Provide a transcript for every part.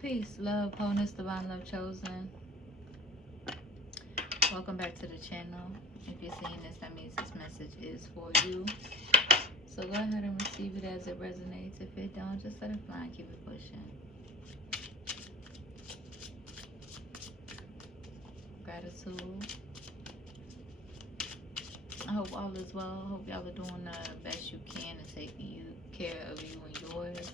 Peace, love, wholeness, divine love chosen. Welcome back to the channel. If you're seeing this, that means this message is for you. So go ahead and receive it as it resonates. If it don't, just let it fly and keep it pushing. Gratitude. I hope all is well. I hope y'all are doing the best you can to take care of you and yours.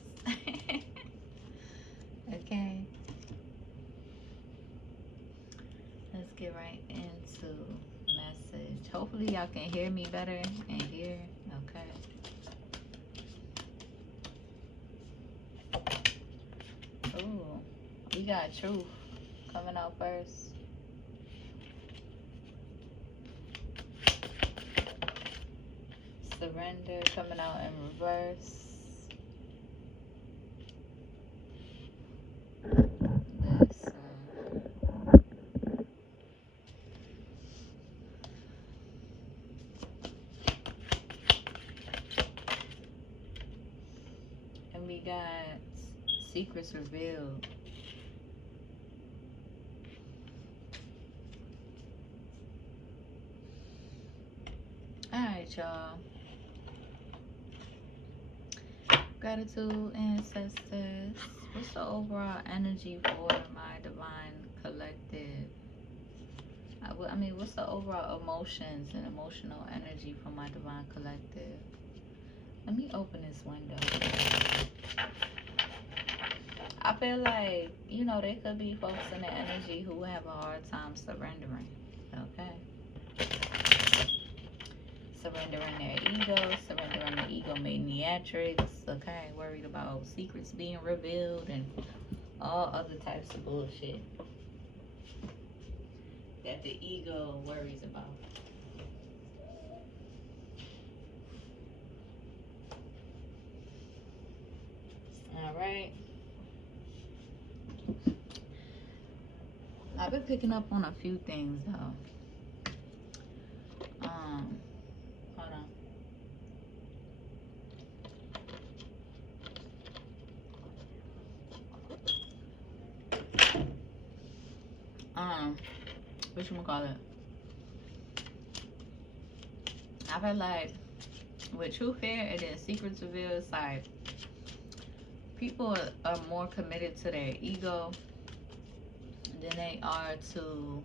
Okay. Let's get right into message. Hopefully y'all can hear me better and hear. Okay. Ooh, we got truth coming out first. Surrender coming out in reverse. This and we got secrets revealed. Alright, y'all. Gratitude, ancestors. What's the overall energy for my divine collective? I mean, what's the overall emotions and emotional energy for my divine collective? Let me open this window. I feel like, you know, there could be folks in the energy who have a hard time surrendering. Okay. Surrendering their ego, surrendering the egomaniacs, okay, worried about secrets being revealed and all other types of bullshit that the ego worries about. Alright. I've been picking up on a few things though. Hold on. What you call it? I feel like with truth here and then secrets revealed, it's like people are more committed to their ego than they are to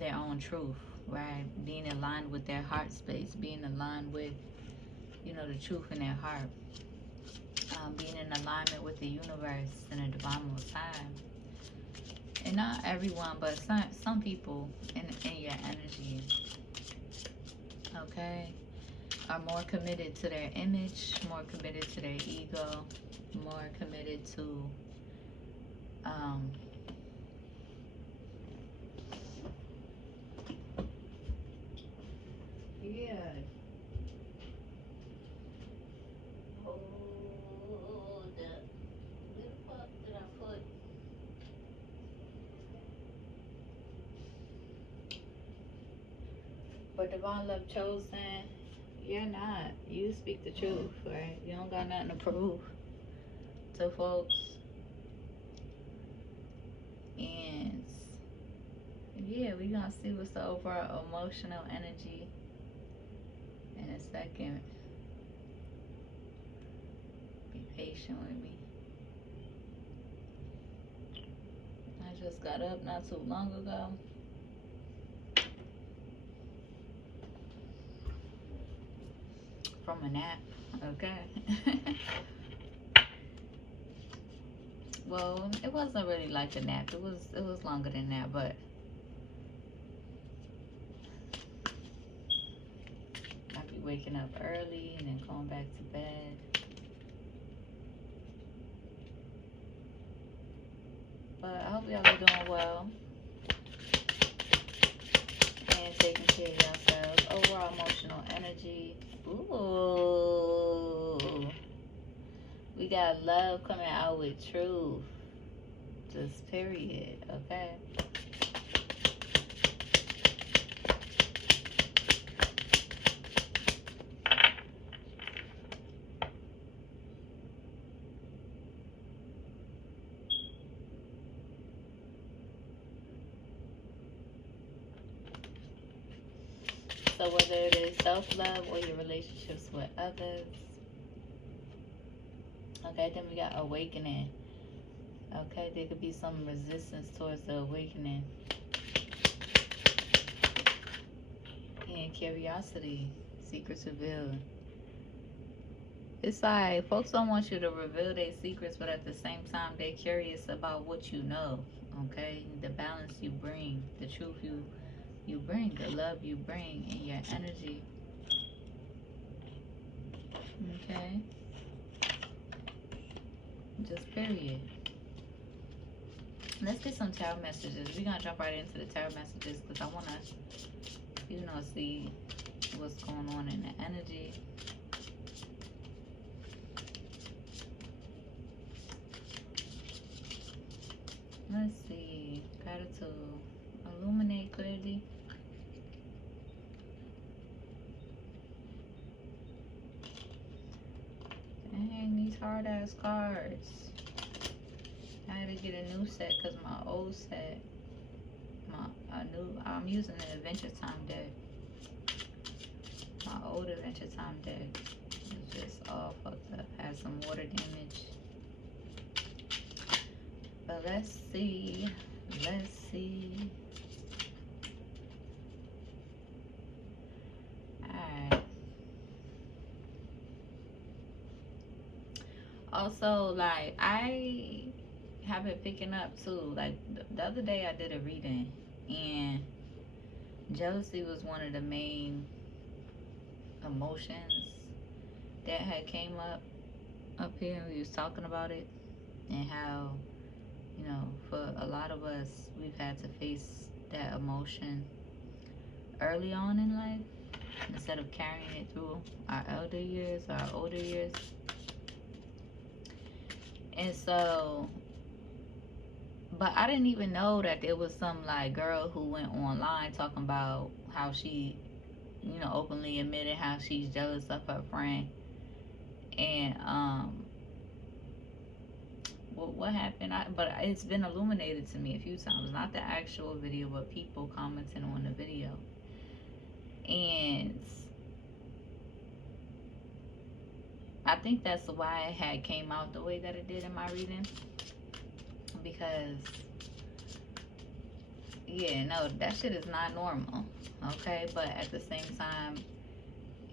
their own truth, right? Being in line with their heart space, being in line with, you know, the truth in their heart, being in alignment with the universe and the divine most high. And not everyone, but some people in your energy, okay, are more committed to their image, more committed to their ego, more committed to yeah. Hold up. Where the fuck did I put? But divine love chosen, you're not. You speak the truth, right? You don't got nothing to prove to folks. And yeah, we gonna see what's the overall emotional energy in a second. Be patient with me. I just got up not too long ago. From a nap, okay? Well, it wasn't really like a nap. It was longer than that, but I'd be waking up early and then going back to bed. But I hope y'all are doing well and taking care of yourselves. Overall emotional energy. Ooh. We got love coming out with truth. Just period. Okay. So whether it is self-love or your relationships with others. Okay, then we got awakening. Okay, there could be some resistance towards the awakening. And curiosity, secrets revealed. It's like folks don't want you to reveal their secrets, but at the same time, they're curious about what you know. Okay, the balance you bring, the truth you bring, the love you bring, and your energy. Okay, just period. Let's get some tarot messages. We're gonna jump right into the tarot messages because I wanna, see what's going on in the energy. Let's see. Gratitude. Illuminate clearly. Dang, these hard ass cards. I had to get a new set because my old set, I'm using the Adventure Time deck. My old Adventure Time deck is just all fucked up. Has some water damage. But let's see. Alright. Also, like, I have been picking up too. Like, the other day I did a reading, and jealousy was one of the main emotions that had came up here. We was talking about it, and how, for a lot of us, we've had to face that emotion early on in life instead of carrying it through our elder years, our older years. And so, but I didn't even know that there was some like girl who went online talking about how she, openly admitted how she's jealous of her friend. And what happened? But it's been illuminated to me a few times. Not the actual video, but people commenting on the video. And I think that's why it had came out the way that it did in my reading. Because, yeah, no, that shit is not normal. Okay? But at the same time,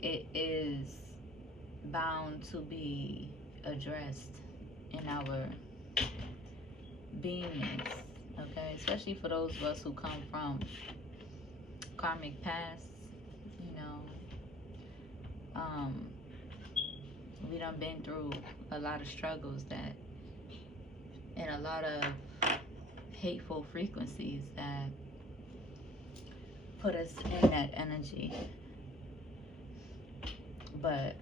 it is bound to be addressed in our beingness. Okay? Especially for those of us who come from karmic past. We done been through a lot of struggles and a lot of hateful frequencies that put us in that energy. But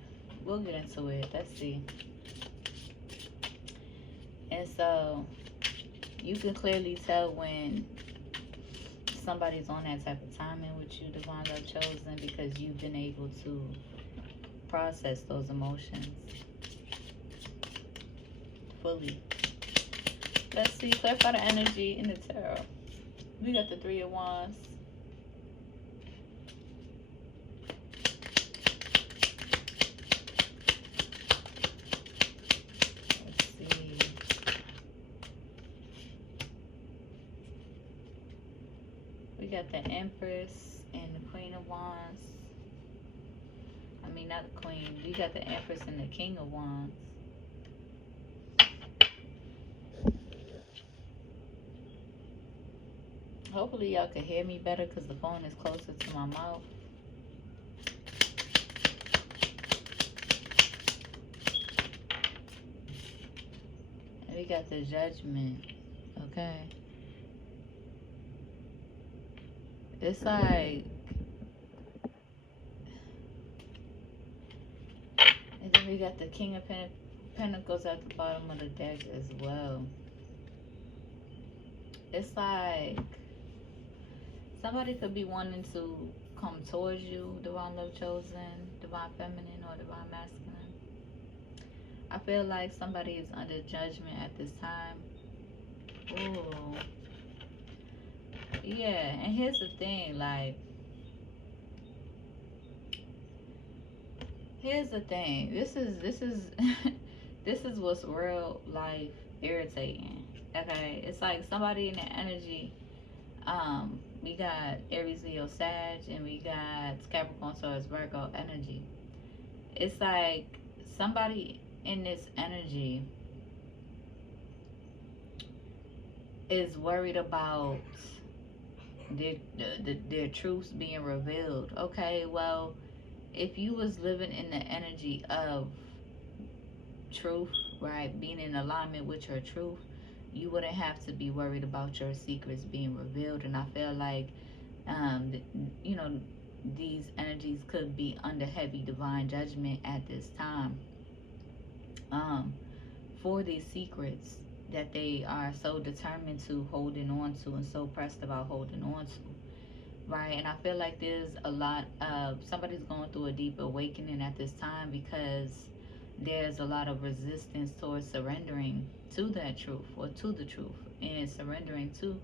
we'll get into it. Let's see. And so you can clearly tell when somebody's on that type of timing with you, Divine Love Chosen, because you've been able to process those emotions fully. Let's see, clarify the energy in the tarot. We got the Three of Wands. Let's see. We got the Empress and the Queen of Wands. I mean, not the Queen. We got the Empress and the King of Wands. Hopefully y'all can hear me better because the phone is closer to my mouth. And we got the Judgment. Okay. It's like, and then we got the King of Pentacles at the bottom of the deck as well. It's like somebody could be wanting to come towards you, Divine Love Chosen, Divine Feminine, or Divine Masculine. I feel like somebody is under judgment at this time. Ooh. Yeah, and here's the thing, like, Here's the thing. This is this is what's real life irritating. Okay, it's like somebody in the energy. We got Aries, Leo, Sag, and we got Capricorn, Taurus, Virgo energy. It's like somebody in this energy is worried about their truths being revealed. Okay, well, if you was living in the energy of truth, right, being in alignment with your truth, you wouldn't have to be worried about your secrets being revealed. And I feel like, um, you know, these energies could be under heavy divine judgment at this time, um, for these secrets that they are so determined to holding on to and so pressed about holding on to, right? And I feel like there's a lot of somebody's going through a deep awakening at this time because there's a lot of resistance towards surrendering to that truth or to the truth and surrendering to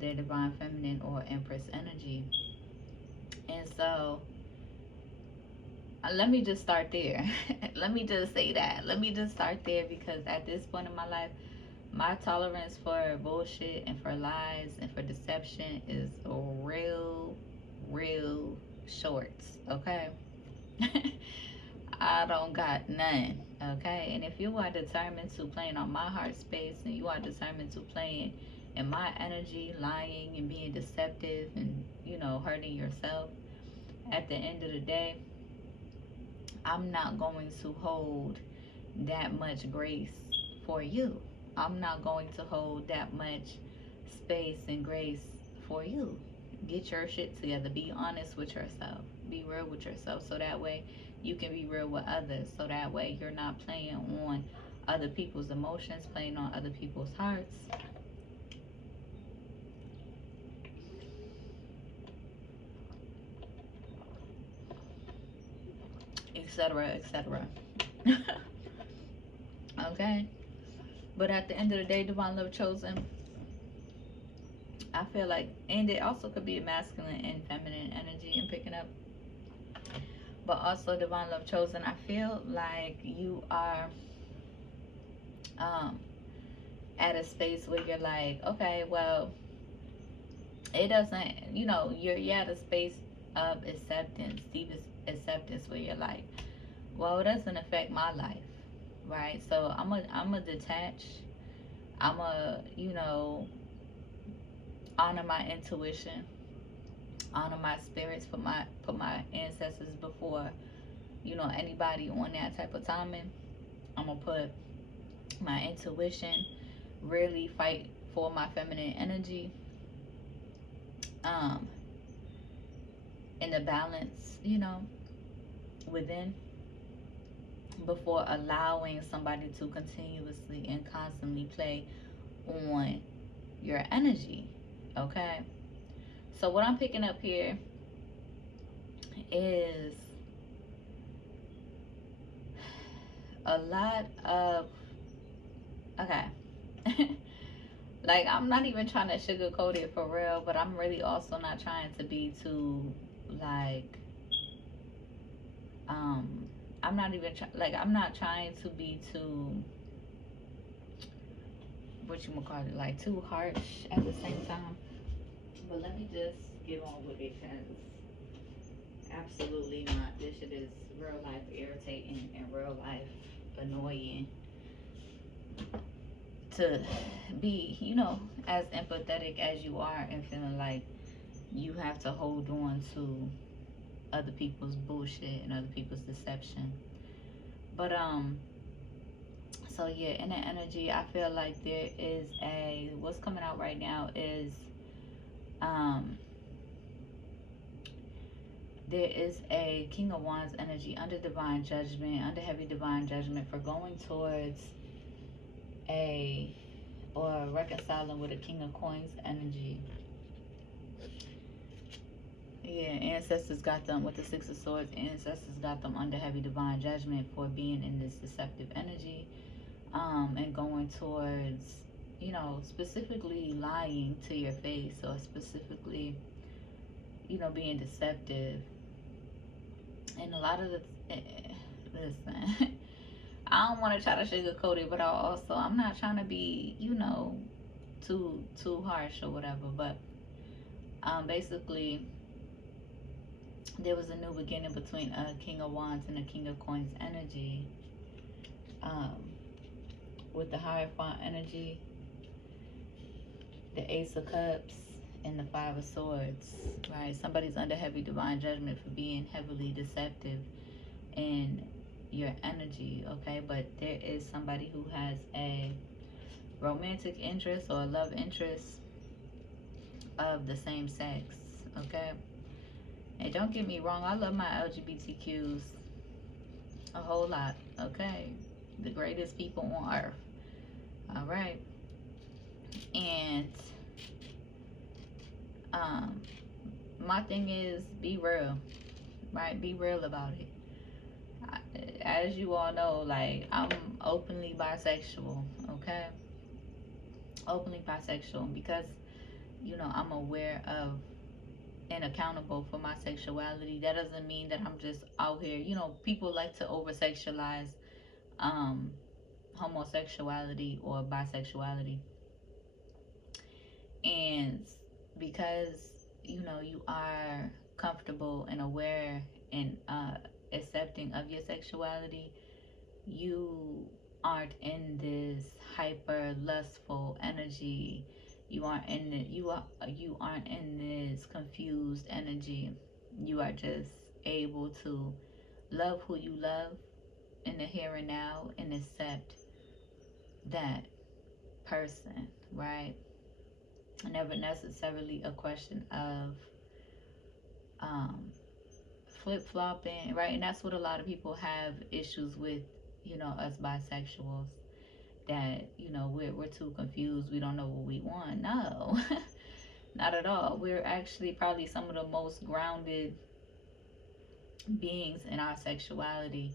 their divine feminine or empress energy. And so let me just start there. Let me just say that. Let me just start there because at this point in my life, my tolerance for bullshit and for lies and for deception is real short. Okay. I don't got none. Okay. And if you are determined to playing on my heart space and you are determined to playing in my energy, lying and being deceptive and, hurting yourself, at the end of the day, I'm not going to hold that much grace for you. I'm not going to hold that much space and grace for you. Get your shit together. Be honest with yourself. Be real with yourself so that way you can be real with others. So that way you're not playing on other people's emotions, playing on other people's hearts, etc., etc. Okay? But at the end of the day, Divine Love Chosen, I feel like, and it also could be a masculine and feminine energy I'm picking up, but also Divine Love Chosen, I feel like you are um, at a space where you're like, okay, well, it doesn't, you're at a space of acceptance, deep acceptance, where you're like, well, it doesn't affect my life, right? So I'm a detach. I'm a, honor my intuition, honor my spirits, put my ancestors before, anybody on that type of timing. I'm gonna put my intuition, really fight for my feminine energy, um, in the balance, within, before allowing somebody to continuously and constantly play on your energy. Okay. So what I'm picking up here is a lot of, okay. Like, I'm not even trying to sugarcoat it for real, but I'm really also not trying to be too, like, um, I'm not even, like, I'm not trying to be too, what you call it, like, too harsh at the same time. But let me just get on with it because absolutely not. This shit is real life irritating and real life annoying to be, as empathetic as you are and feeling like you have to hold on to other people's bullshit and other people's deception. But so yeah, in the energy, I feel like there is what's coming out right now is um there is a King of Wands energy under divine judgment, under heavy divine judgment for going towards a or reconciling with a King of Coins energy. Yeah, ancestors got them with the Six of Swords. Ancestors got them under heavy divine judgment for being in this deceptive energy, and going towards, specifically lying to your face, or specifically, being deceptive. And a lot of Listen, I don't want to try to sugarcoat it, but I'm not trying to be, too harsh or whatever. But basically, there was a new beginning between a King of Wands and a King of Coins energy. Um, with the Hierophant energy, the Ace of Cups, and the Five of Swords, right? Somebody's under heavy divine judgment for being heavily deceptive in your energy, okay? But there is somebody who has a romantic interest or a love interest of the same sex, okay? And don't get me wrong, I love my LGBTQs a whole lot, okay? The greatest people on earth, all right? And my thing is, be real, right? Be real about it. As you all know, like, I'm openly bisexual, okay? Openly bisexual because, I'm aware of and accountable for my sexuality. That doesn't mean that I'm just out here. People like to over sexualize um, homosexuality or bisexuality. And because, you are comfortable and aware and accepting of your sexuality, you aren't in this hyper lustful energy. You aren't in this confused energy. You are just able to love who you love in the here and now and accept that person, right? Never necessarily a question of um, flip flopping, right? And that's what a lot of people have issues with, us bisexuals. That, we're too confused. We don't know what we want. No, not at all. We're actually probably some of the most grounded beings in our sexuality,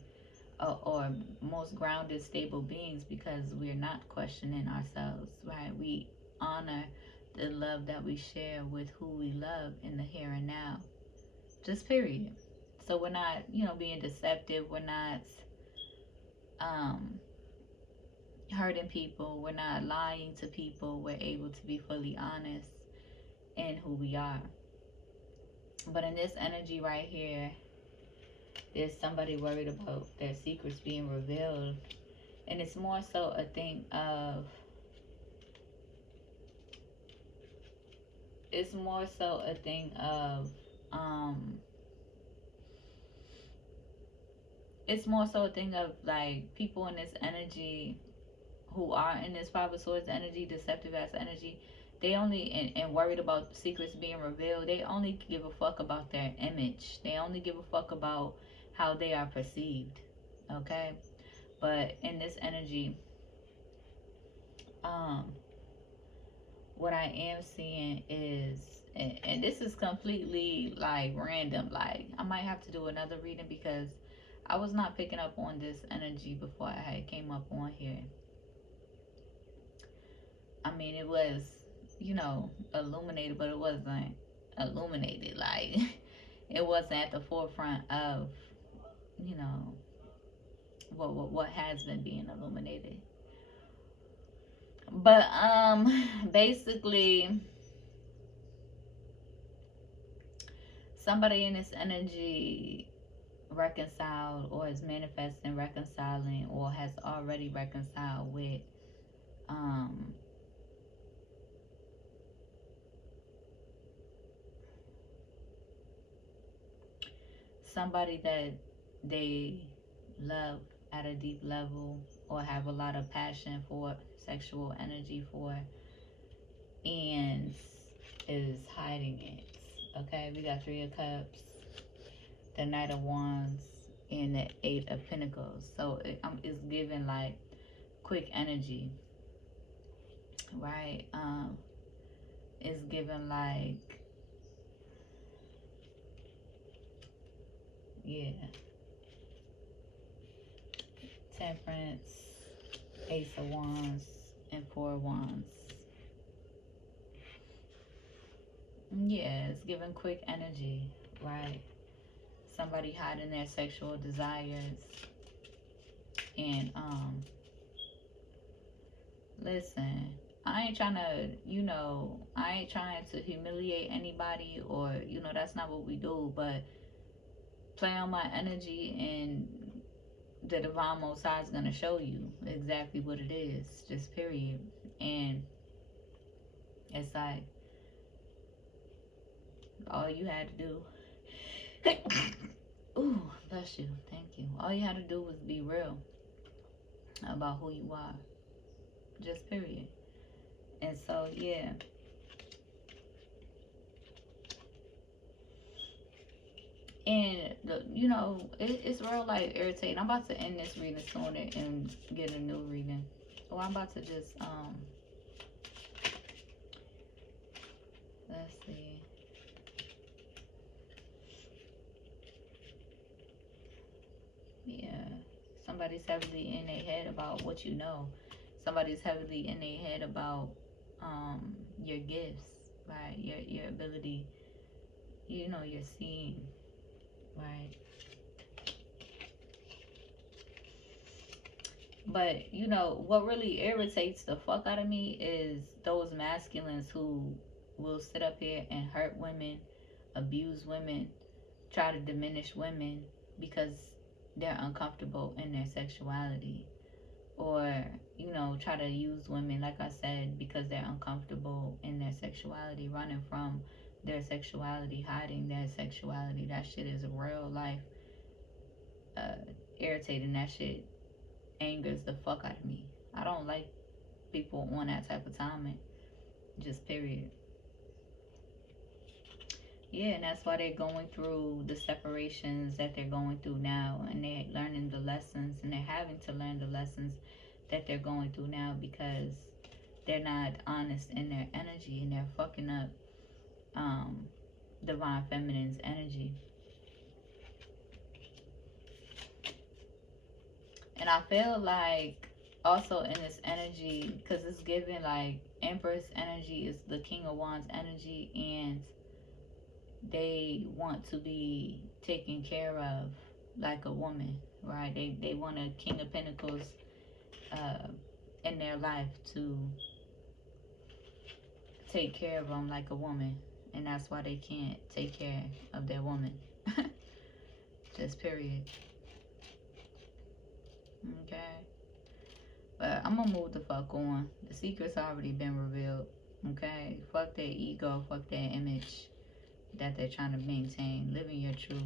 or most grounded, stable beings, because we're not questioning ourselves, right? We honor the love that we share with who we love in the here and now. Just period. So we're not, being deceptive. We're not um, hurting people. We're not lying to people. We're able to be fully honest in who we are. But in this energy right here, there's somebody worried about their secrets being revealed. And it's more so a thing of, um, like, people in this energy who are in this Five of Swords energy, deceptive ass energy, they only, and worried about secrets being revealed, they only give a fuck about their image. They only give a fuck about how they are perceived, okay? But in this energy, what I am seeing is, and this is completely like random, like I might have to do another reading because I was not picking up on this energy before I had came up on here. I mean, it was, illuminated, but it wasn't illuminated. Like, it wasn't at the forefront of, you know, what has been being illuminated. But basically, somebody in this energy reconciled, or is manifesting reconciling, or has already reconciled with um somebody that they love at a deep level, or have a lot of passion for, sexual energy for, and is hiding it. Okay, we got Three of Cups, the Knight of Wands, and the Eight of Pentacles. So it's giving like quick energy, right? It's giving like, yeah, Temperance, Ace of Wands, and Four of Wands. Yeah, it's giving quick energy, right? somebody hiding their sexual desires. And listen, I ain't trying to, I ain't trying to humiliate anybody, or, that's not what we do, but play on my energy, and the Divine Most High is going to show you exactly what it is, just period. And it's like, all you had to do, ooh, bless you, thank you. All you had to do was be real about who you are, just period. And so, yeah. And, it's real, like, irritating. I'm about to end this reading soon and get a new reading. So I'm about to just, let's see. Yeah. Somebody's heavily in their head about what you know. Somebody's heavily in their head about your gifts, right? Your ability, your seeing, right? But what really irritates the fuck out of me is those masculines who will sit up here and hurt women, abuse women, try to diminish women because they're uncomfortable in their sexuality, or try to use women, like I said, because they're uncomfortable in their sexuality, running from their sexuality, hiding their sexuality. That shit is real life irritating. That shit angers the fuck out of me. I don't like people on that type of timing, just period. Yeah, and that's why they're going through the separations that they're going through now, and they're learning the lessons, and they're having to learn the lessons that they're going through now, because they're not honest in their energy, and they're fucking up divine feminine's energy. And I feel like also in this energy, because it's given like Empress energy is the King of Wands energy, and they want to be taken care of like a woman, right? They want a King of Pentacles in their life to take care of them like a woman, and that's why they can't take care of their woman. Just period. Okay, but I'm gonna move the fuck on. The secret's already been revealed. Okay, fuck their ego, fuck their image that they're trying to maintain. Living your truth,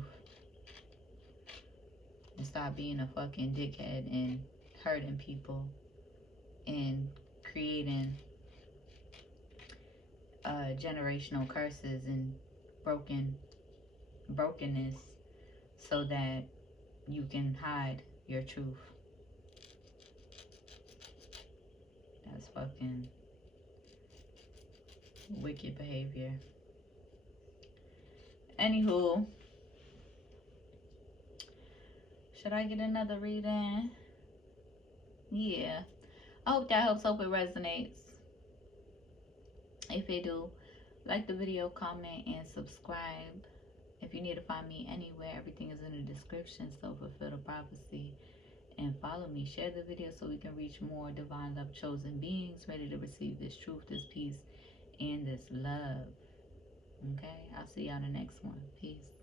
and stop being a fucking dickhead and hurting people and creating generational curses and brokenness so that you can hide your truth. That's fucking wicked behavior. Anywho, should I get another reading? Yeah. I hope that helps. Hope it resonates. If it do, like the video, comment, and subscribe. If you need to find me anywhere, everything is in the description. So fulfill the prophecy and follow me. Share the video so we can reach more divine love chosen beings ready to receive this truth, this peace, and this love. Okay, I'll see y'all in the next one. Peace.